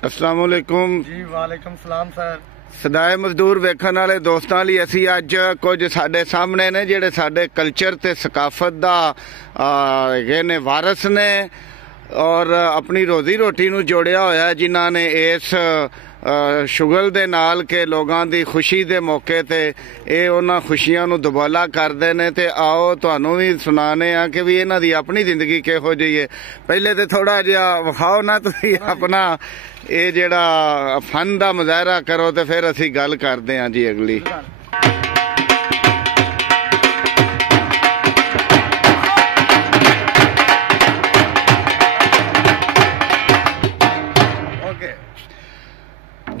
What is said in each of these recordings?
अस्सलाम वालेकुम जी। वालेकुम सलाम सर। सदाए मजदूर वेखण वाले दोस्तां लई असीं अज कुछ साडे सामने ने जिहड़े साडे कल्चर ते सकाफत दा हैगे ने वारस ने और अपनी रोजी रोटी नूं जोड़िया होया जिन्हां ने इस शुगल दे नाल के लोगां दी खुशी दे मौके ते ये उन्हां खुशियां नूं दुबाला करदे ने ते आओ तुहानूं भी सुनाने आ कि भी इन्हां दी अपनी जिंदगी किहो जी है। पहले ते थोड़ा जिहा विखाओ ना तुसीं अपना ये जेड़ा फन दा मुजाहरा करो ते फिर असीं गल करदे हां जी अगली।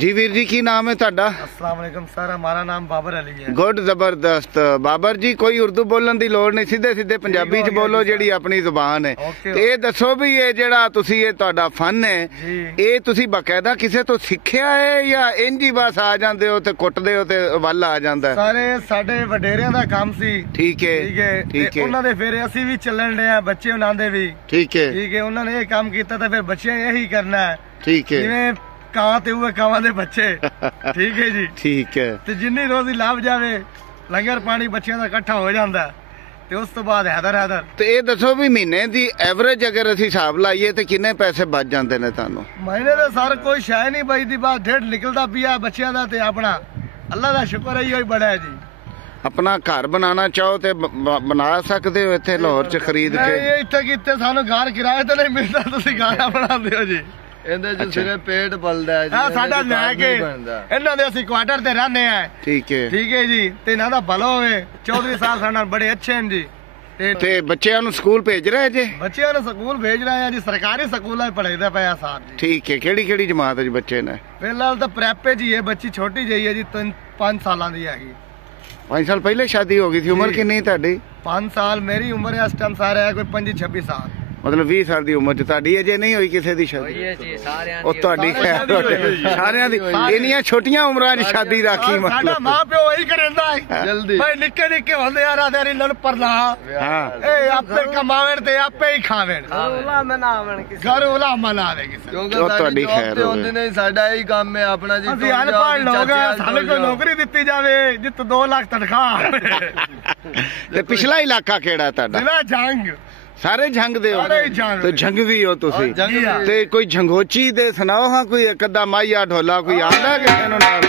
जी वीर जी की नाम है तुहाडा? अस्सलाम वालेकुम सर, हमारा नाम बाबर अली है। गुड, जबरदस्त। बाबर जी कोई उर्दू बोलन दी लोड़ नहीं, सीधे सीधे पंजाबी च बोलो जेड़ी अपनी जुबान है। ते ये दसो भी ये जेड़ा तुसी ये तुहाडा फन है ये तुसी बाकायदा किसे तो सिक्खिया है या इंज ही बस आ जांदे हो ते कुटदे हो ते वल आ जांदा है? सारे साडे वडेरियां दा काम सी। ठीक है ठीक है। उन्हां दे फिर असी भी चलन डे आ, बच्चे उन्हां दे भी। ठीक है। उन्हां ने ये काम कीता ते फिर बच्चे यही करना है। ठीक है। जिवें कां ते हुए कावां दे बच्चे। ठीक है जी। ठीक है। ते जिन्नी रोजी लाभ जावे लंगर पानी बच्चियां दा इकट्ठा हो जांदा ते उस तो बाद हैदर ते ये दसो भी महीने दी एवरेज अगर असी हिसाब लाइए ते किन्ने पैसे बच जांदे ने तानू? महीने दे सर कोई शय नहीं बचदी, बात डेढ़ निकलदा पिया बच्चियां दा ते अपना अल्लाह दा शुक्र है ही बड़ा है जी। अपना घर बनाना चाहो ते बना सकते हो इत्थे लाहौर च खरीद के? ये इत्थे कित्ते सानू घर किराए ते नहीं मिलदा, तुसी घर बनांदे हो जी। ਇਹਦੇ ਚ ਸਿਰਫ ਪੇਟ ਬਲਦਾ ਹੈ ਜੀ। ਆ ਸਾਡਾ ਲੈ ਕੇ ਇਹਨਾਂ ਦੇ ਅਸੀਂ ਕੁਆਟਰ ਤੇ ਰਹਿੰਦੇ ਆ। ਠੀਕ ਹੈ ਜੀ। ਤੇ ਇਹਨਾਂ ਦਾ ਭਲਾ ਹੋਵੇ। ਚੌਧਰੀ ਸਾਹਿਬ ਸਾਡੇ ਨਾਲ ਬੜੇ ਅੱਛੇ ਹਨ ਜੀ। ਤੇ ਬੱਚਿਆਂ ਨੂੰ ਸਕੂਲ ਭੇਜ ਰਹੇ ਜੇ? ਬੱਚਿਆਂ ਨੂੰ ਸਕੂਲ ਭੇਜ ਰਹੇ ਆ ਜੀ, ਸਰਕਾਰੀ ਸਕੂਲਾਂ 'ਚ ਪੜ੍ਹਾਈਦਾ ਪਿਆ ਸਾਹਿਬ ਜੀ। ਠੀਕ ਹੈ। ਕਿਹੜੀ ਜਮਾਤ 'ਚ ਬੱਚੇ ਨੇ? ਫਿਲਹਾਲ ਤਾਂ ਪ੍ਰੈਪ 'ਚ ਹੀ ਹੈ, ਬੱਚੀ ਛੋਟੀ ਜਿਹੀ ਹੈ ਜੀ, 5 ਸਾਲਾਂ ਦੀ ਹੈਗੀ। 5 ਸਾਲ ਪਹਿਲੇ ਸ਼ਾਦੀ ਹੋ ਗਈ ਸੀ। ਉਮਰ ਕਿੰਨੀ ਤੁਹਾਡੀ? 5 ਸਾਲ ਮੇਰੀ ਉਮਰ ਹੈ ਇਸ ਟਾਈਮ ਸਾਰਾ ਹੈ ਕੋਈ 25-26 ਸਾਲ। मतलब 20 साल की उम्र च अजे नहीं हुई किसी की शादी? सारियां दी इन्नियां छोटियां उम्रां च शादी राखी मतलब मां प्यो वही करंदा है जल्दी भाई निक्के निक्के होंदे यार आदरी लड़ परला। हां ए आपे कमावेण ते आपे ही खावेण, उला मनावेण किसी घर उला मनावे किसी। क्योंकि ਤੁਹਾਡੀ ਖੈਰ होंदे नहीं साडा ही काम है अपना जी। ਅਸੀਂ ਅਨਪੜ੍ਹ ਲੋਕ ਆ, ਸਾਨੂੰ ਕੋਈ ਨੌਕਰੀ ਦਿੱਤੀ ਜਾਵੇ ਜਿੱਤ 2 ਲੱਖ ਤਨਖਾਹ। ਤੇ ਪਿਛਲਾ ਇਲਾਕਾ ਕਿਹੜਾ ਤੁਹਾਡਾ? ਜ਼ਿਲ੍ਹਾ ਜੰਗ। सारे झंग दे हो तो झंग भी हो तुसी ते कोई झंगोची दे सुनाओ हां, कोई एक अद्धा माइया ढोला कोई आंदा किसे नूं नाल?